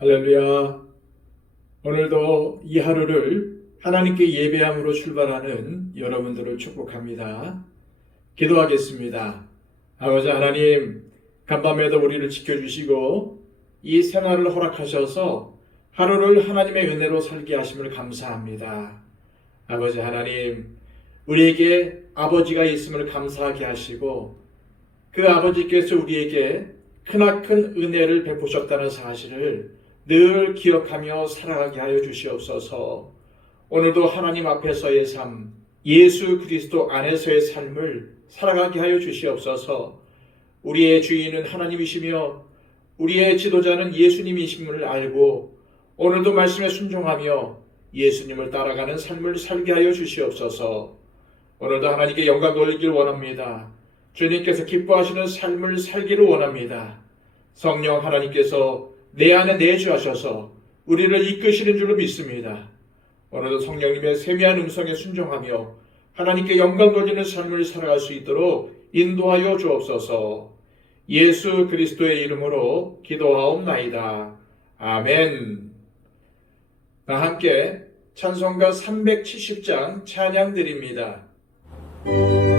할렐루야. 오늘도 이 하루를 하나님께 예배함으로 출발하는 여러분들을 축복합니다. 기도하겠습니다. 아버지 하나님, 간밤에도 우리를 지켜주시고 이 생활을 허락하셔서 하루를 하나님의 은혜로 살게 하심을 감사합니다. 아버지 하나님, 우리에게 아버지가 있음을 감사하게 하시고 그 아버지께서 우리에게 크나큰 은혜를 베푸셨다는 사실을 늘 기억하며 살아가게 하여 주시옵소서. 오늘도 하나님 앞에서의 삶, 예수 그리스도 안에서의 삶을 살아가게 하여 주시옵소서. 우리의 주인은 하나님이시며 우리의 지도자는 예수님이심을 알고 오늘도 말씀에 순종하며 예수님을 따라가는 삶을 살게 하여 주시옵소서. 오늘도 하나님께 영광 돌리길 원합니다. 주님께서 기뻐하시는 삶을 살기를 원합니다. 성령 하나님께서 내 안에 내주하셔서 우리를 이끄시는 줄로 믿습니다. 오늘도 성령님의 세미한 음성에 순종하며 하나님께 영광 돌리는 삶을 살아갈 수 있도록 인도하여 주옵소서. 예수 그리스도의 이름으로 기도하옵나이다. 아멘. 다 함께 찬송가 370장 찬양 드립니다. 내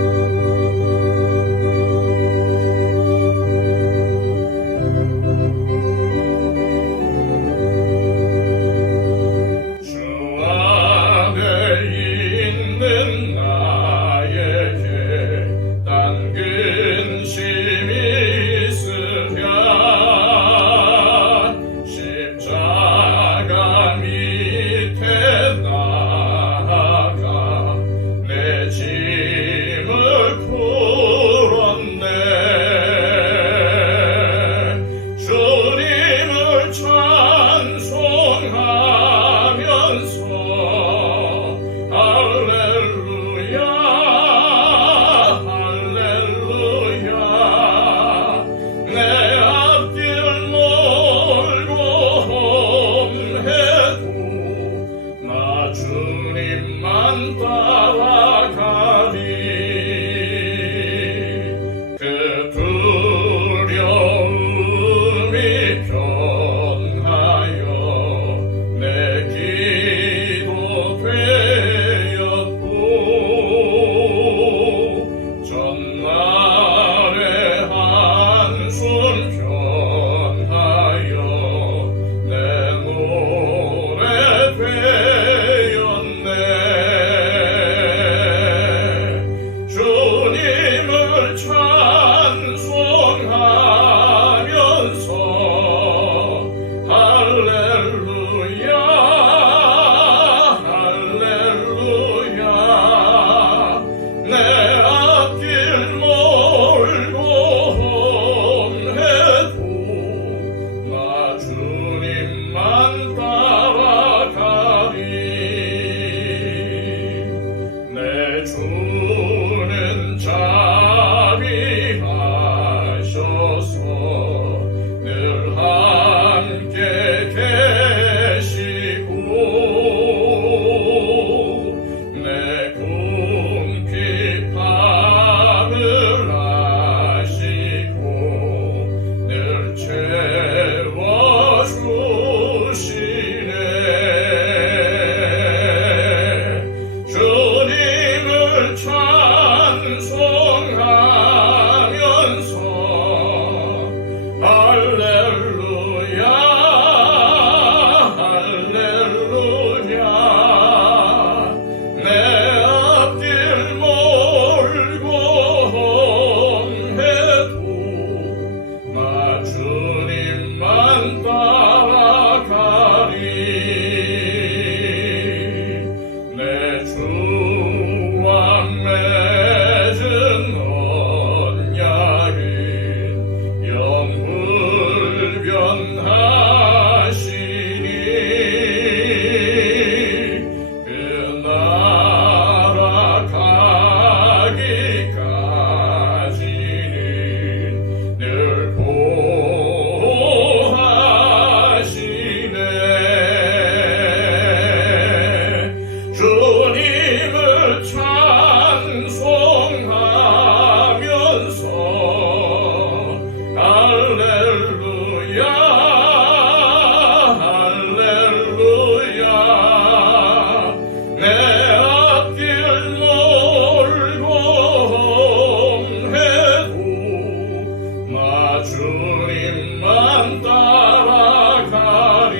나 주님만 따라가리.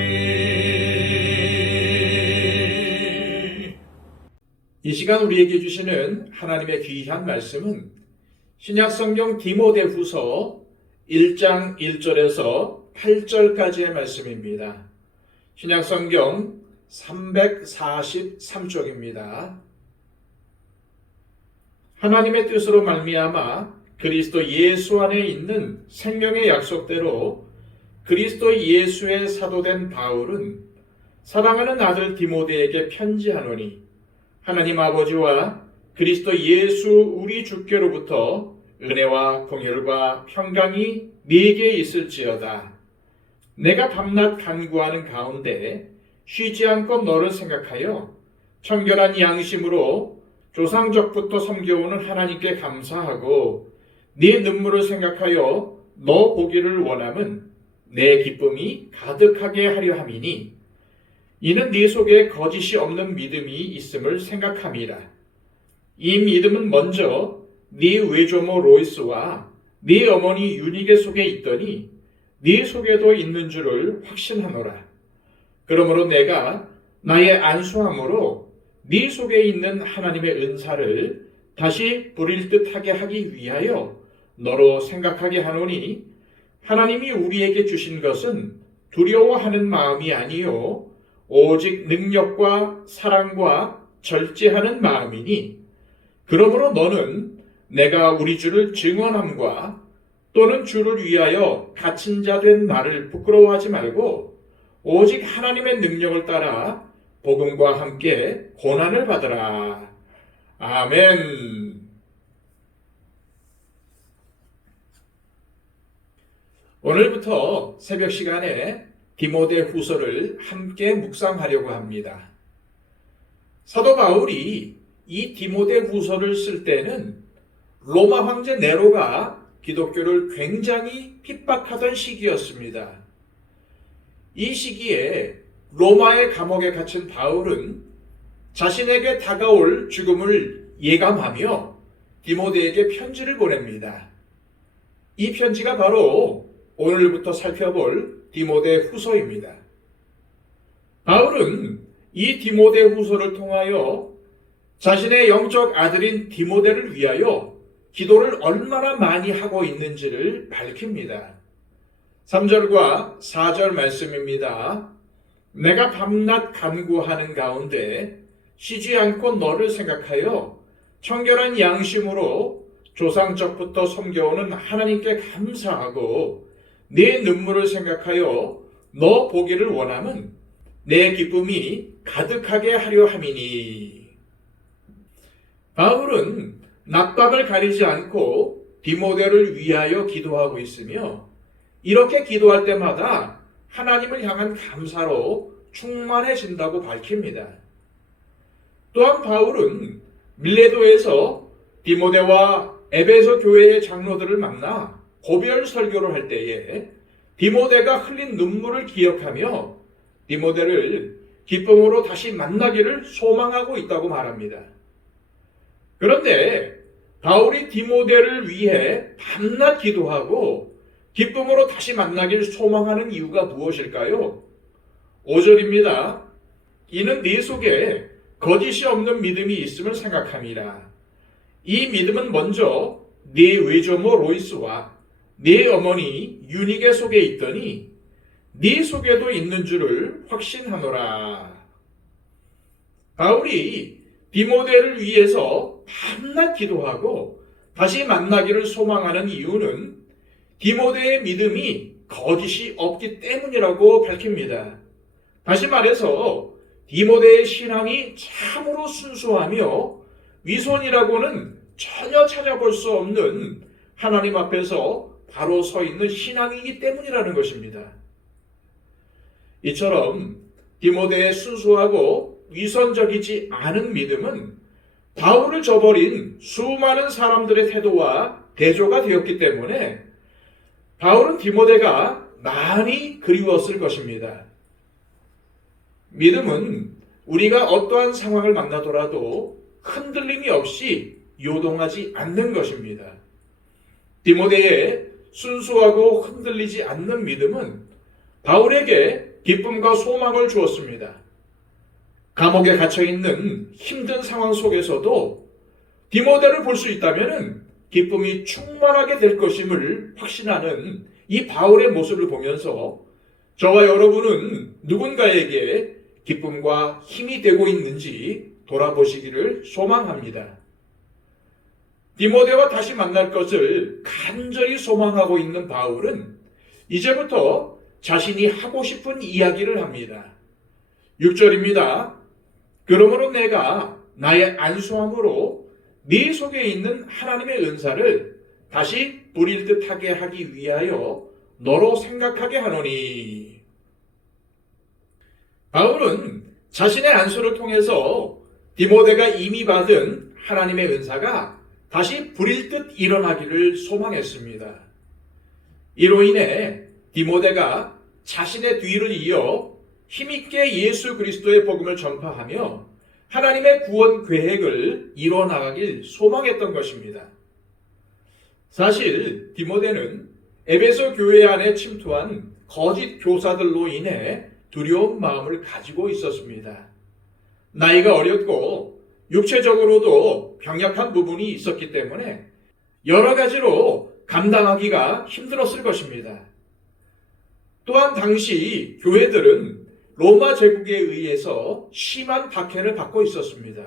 이 시간 우리에게 주시는 하나님의 귀한 말씀은 신약성경 디모데후서 1장 1절에서 8절까지의 말씀입니다. 신약성경 343쪽입니다. 하나님의 뜻으로 말미암아 그리스도 예수 안에 있는 생명의 약속대로 그리스도 예수의 사도된 바울은 사랑하는 아들 디모데에게 편지하노니 하나님 아버지와 그리스도 예수 우리 주께로부터 은혜와 긍휼과 평강이 네게 있을지어다. 내가 밤낮 간구하는 가운데 쉬지 않고 너를 생각하여 청결한 양심으로 조상적부터 섬겨오는 하나님께 감사하고 네 눈물을 생각하여 너 보기를 원함은 내 기쁨이 가득하게 하려 함이니 이는 네 속에 거짓이 없는 믿음이 있음을 생각함이라. 이 믿음은 먼저 네 외조모 로이스와 네 어머니 유니게 속에 있더니 네 속에도 있는 줄을 확신하노라. 그러므로 내가 나의 안수함으로 네 속에 있는 하나님의 은사를 다시 부릴 듯하게 하기 위하여 너로 생각하게 하노니 하나님이 우리에게 주신 것은 두려워하는 마음이 아니요 오직 능력과 사랑과 절제하는 마음이니 그러므로 너는 내가 우리 주를 증언함과 또는 주를 위하여 갇힌 자 된 나를 부끄러워하지 말고 오직 하나님의 능력을 따라 복음과 함께 고난을 받으라. 아멘. 오늘부터 새벽 시간에 디모데후서를 함께 묵상하려고 합니다. 사도 바울이 이 디모데후서를 쓸 때는 로마 황제 네로가 기독교를 굉장히 핍박하던 시기였습니다. 이 시기에 로마의 감옥에 갇힌 바울은 자신에게 다가올 죽음을 예감하며 디모데에게 편지를 보냅니다. 이 편지가 바로 오늘부터 살펴볼 디모데후서입니다. 바울은 이 디모데후서를 통하여 자신의 영적 아들인 디모데를 위하여 기도를 얼마나 많이 하고 있는지를 밝힙니다. 3절과 4절 말씀입니다. 내가 밤낮 간구하는 가운데 쉬지 않고 너를 생각하여 청결한 양심으로 조상적부터 섬겨오는 하나님께 감사하고 네 눈물을 생각하여 너 보기를 원함은 내 기쁨이 가득하게 하려 함이니. 바울은 낮밤을 가리지 않고 디모데를 위하여 기도하고 있으며 이렇게 기도할 때마다 하나님을 향한 감사로 충만해진다고 밝힙니다. 또한 바울은 밀레도에서 디모데와 에베소 교회의 장로들을 만나 고별 설교를 할 때에 디모데가 흘린 눈물을 기억하며 디모데를 기쁨으로 다시 만나기를 소망하고 있다고 말합니다. 그런데 바울이 디모데를 위해 밤낮 기도하고 기쁨으로 다시 만나기를 소망하는 이유가 무엇일까요? 5절입니다. 이는 네 속에 거짓이 없는 믿음이 있음을 생각함이라. 이 믿음은 먼저 네 외조모 로이스와 네 어머니 유니게 속에 있더니 네 속에도 있는 줄을 확신하노라. 바울이 디모데를 위해서 밤낮 기도하고 다시 만나기를 소망하는 이유는 디모데의 믿음이 거짓이 없기 때문이라고 밝힙니다. 다시 말해서 디모데의 신앙이 참으로 순수하며 위선이라고는 전혀 찾아볼 수 없는 하나님 앞에서 바로 서 있는 신앙이기 때문이라는 것입니다. 이처럼 디모데의 순수하고 위선적이지 않은 믿음은 바울을 저버린 수많은 사람들의 태도와 대조가 되었기 때문에 바울은 디모데가 많이 그리웠을 것입니다. 믿음은 우리가 어떠한 상황을 만나더라도 흔들림이 없이 요동하지 않는 것입니다. 디모데의 순수하고 흔들리지 않는 믿음은 바울에게 기쁨과 소망을 주었습니다. 감옥에 갇혀 있는 힘든 상황 속에서도 디모데를 볼 수 있다면 기쁨이 충만하게 될 것임을 확신하는 이 바울의 모습을 보면서 저와 여러분은 누군가에게 기쁨과 힘이 되고 있는지 돌아보시기를 소망합니다. 디모데와 다시 만날 것을 간절히 소망하고 있는 바울은 이제부터 자신이 하고 싶은 이야기를 합니다. 6절입니다. 그러므로 내가 나의 안수함으로 네 속에 있는 하나님의 은사를 다시 부릴 듯하게 하기 위하여 너로 생각하게 하노니. 바울은 자신의 안수를 통해서 디모데가 이미 받은 하나님의 은사가 다시 부릴 듯 일어나기를 소망했습니다. 이로 인해 디모데가 자신의 뒤를 이어 힘있게 예수 그리스도의 복음을 전파하며 하나님의 구원 계획을 이뤄나가길 소망했던 것입니다. 사실 디모데는 에베소 교회 안에 침투한 거짓 교사들로 인해 두려운 마음을 가지고 있었습니다. 나이가 어렸고 육체적으로도 병약한 부분이 있었기 때문에 여러 가지로 감당하기가 힘들었을 것입니다. 또한 당시 교회들은 로마 제국에 의해서 심한 박해를 받고 있었습니다.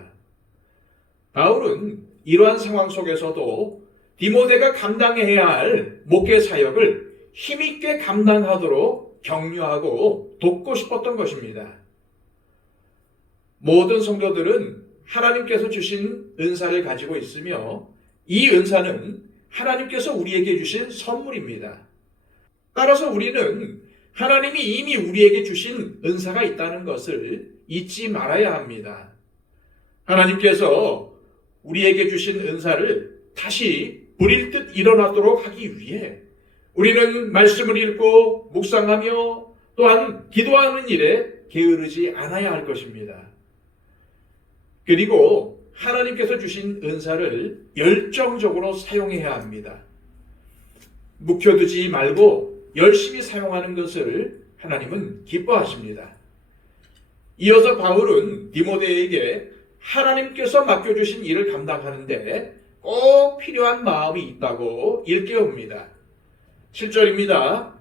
바울은 이러한 상황 속에서도 디모데가 감당해야 할 목회 사역을 힘있게 감당하도록 격려하고 돕고 싶었던 것입니다. 모든 성도들은 하나님께서 주신 은사를 가지고 있으며 이 은사는 하나님께서 우리에게 주신 선물입니다. 따라서 우리는 하나님이 이미 우리에게 주신 은사가 있다는 것을 잊지 말아야 합니다. 하나님께서 우리에게 주신 은사를 다시 부릴 듯 일어나도록 하기 위해 우리는 말씀을 읽고 묵상하며 또한 기도하는 일에 게으르지 않아야 할 것입니다. 그리고 하나님께서 주신 은사를 열정적으로 사용해야 합니다. 묵혀두지 말고 열심히 사용하는 것을 하나님은 기뻐하십니다. 이어서 바울은 디모데에게 하나님께서 맡겨주신 일을 감당하는데 꼭 필요한 마음이 있다고 일깨웁니다. 7절입니다.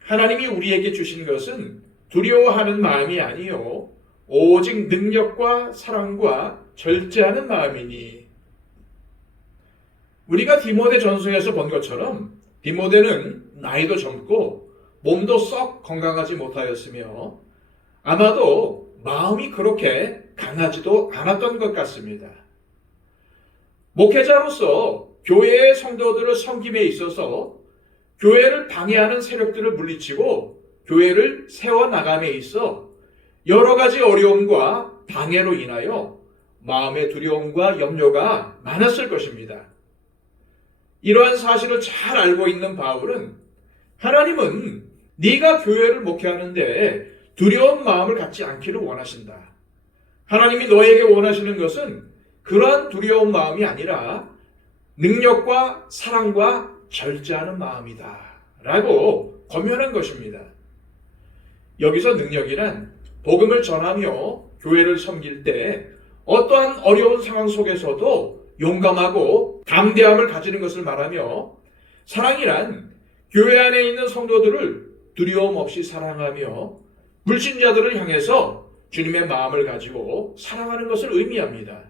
하나님이 우리에게 주신 것은 두려워하는 마음이 아니요 오직 능력과 사랑과 절제하는 마음이니. 우리가 디모데 전서에서 본 것처럼 디모데는 나이도 젊고 몸도 썩 건강하지 못하였으며 아마도 마음이 그렇게 강하지도 않았던 것 같습니다. 목회자로서 교회의 성도들을 섬김에 있어서 교회를 방해하는 세력들을 물리치고 교회를 세워나감에 있어 여러 가지 어려움과 방해로 인하여 마음의 두려움과 염려가 많았을 것입니다. 이러한 사실을 잘 알고 있는 바울은 하나님은 네가 교회를 목회하는데 두려운 마음을 갖지 않기를 원하신다. 하나님이 너에게 원하시는 것은 그러한 두려운 마음이 아니라 능력과 사랑과 절제하는 마음이다 라고 권면한 것입니다. 여기서 능력이란 복음을 전하며 교회를 섬길 때 어떠한 어려운 상황 속에서도 용감하고 담대함을 가지는 것을 말하며, 사랑이란 교회 안에 있는 성도들을 두려움 없이 사랑하며 불신자들을 향해서 주님의 마음을 가지고 사랑하는 것을 의미합니다.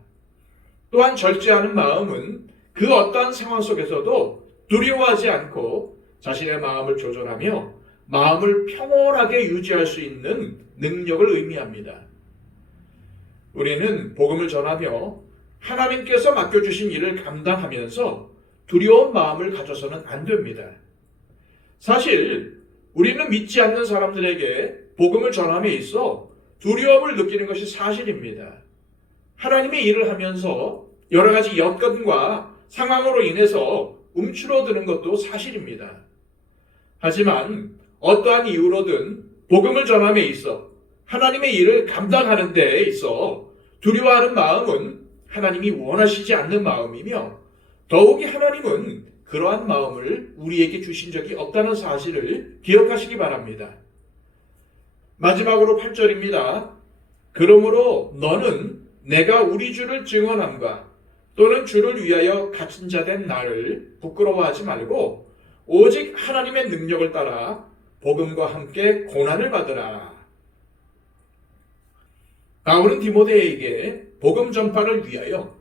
또한 절제하는 마음은 그 어떠한 상황 속에서도 두려워하지 않고 자신의 마음을 조절하며 마음을 평온하게 유지할 수 있는 능력을 의미합니다. 우리는 복음을 전하며 하나님께서 맡겨주신 일을 감당하면서 두려운 마음을 가져서는 안 됩니다. 사실 우리는 믿지 않는 사람들에게 복음을 전함에 있어 두려움을 느끼는 것이 사실입니다. 하나님의 일을 하면서 여러 가지 여건과 상황으로 인해서 움츠러드는 것도 사실입니다. 하지만 어떠한 이유로든 복음을 전함에 있어 하나님의 일을 감당하는 데 있어 두려워하는 마음은 하나님이 원하시지 않는 마음이며 더욱이 하나님은 그러한 마음을 우리에게 주신 적이 없다는 사실을 기억하시기 바랍니다. 마지막으로 8절입니다. 그러므로 너는 내가 우리 주를 증언함과 또는 주를 위하여 갇힌 자 된 나를 부끄러워하지 말고 오직 하나님의 능력을 따라 복음과 함께 고난을 받으라. 바울은 디모데에게 복음 전파를 위하여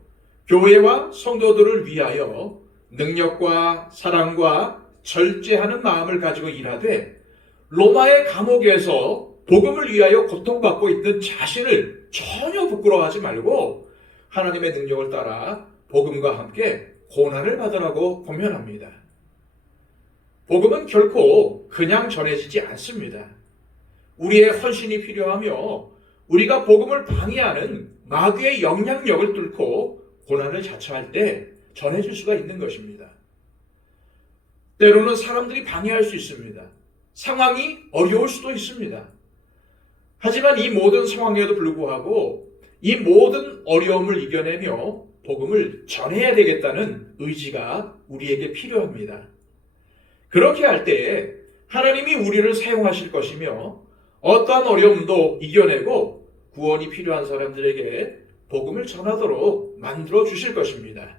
교회와 성도들을 위하여 능력과 사랑과 절제하는 마음을 가지고 일하되 로마의 감옥에서 복음을 위하여 고통받고 있는 자신을 전혀 부끄러워하지 말고 하나님의 능력을 따라 복음과 함께 고난을 받으라고 권면합니다. 복음은 결코 그냥 전해지지 않습니다. 우리의 헌신이 필요하며 우리가 복음을 방해하는 마귀의 영향력을 뚫고 고난을 자처할 때 전해질 수가 있는 것입니다. 때로는 사람들이 방해할 수 있습니다. 상황이 어려울 수도 있습니다. 하지만 이 모든 상황에도 불구하고 이 모든 어려움을 이겨내며 복음을 전해야 되겠다는 의지가 우리에게 필요합니다. 그렇게 할 때 하나님이 우리를 사용하실 것이며 어떠한 어려움도 이겨내고 구원이 필요한 사람들에게 복음을 전하도록 만들어 주실 것입니다.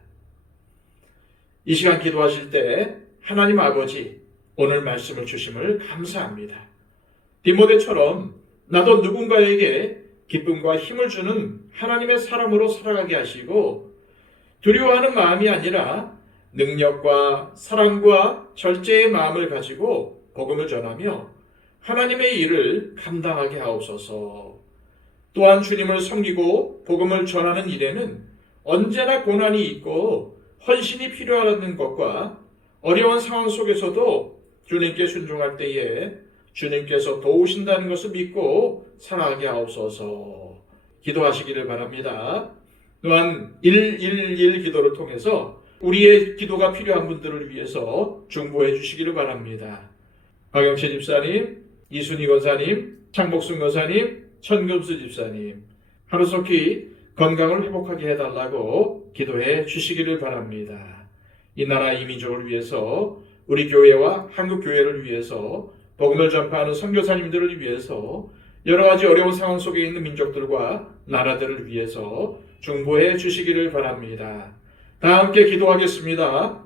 이 시간 기도하실 때 하나님 아버지 오늘 말씀을 주심을 감사합니다. 디모데처럼 나도 누군가에게 기쁨과 힘을 주는 하나님의 사람으로 살아가게 하시고 두려워하는 마음이 아니라 능력과 사랑과 절제의 마음을 가지고 복음을 전하며 하나님의 일을 감당하게 하옵소서. 또한 주님을 섬기고 복음을 전하는 일에는 언제나 고난이 있고 헌신이 필요하다는 것과 어려운 상황 속에서도 주님께 순종할 때에 주님께서 도우신다는 것을 믿고 살아가게 하옵소서. 기도하시기를 바랍니다. 또한 111 기도를 통해서 우리의 기도가 필요한 분들을 위해서 중보해 주시기를 바랍니다. 박영채 집사님, 이순희 권사님, 창복순 권사님, 천금수 집사님, 하루속히 건강을 회복하게 해달라고 기도해 주시기를 바랍니다. 이 나라 이 민족을 위해서 우리 교회와 한국 교회를 위해서 복음을 전파하는 선교사님들을 위해서 여러 가지 어려운 상황 속에 있는 민족들과 나라들을 위해서 중보해 주시기를 바랍니다. 다 함께 기도하겠습니다.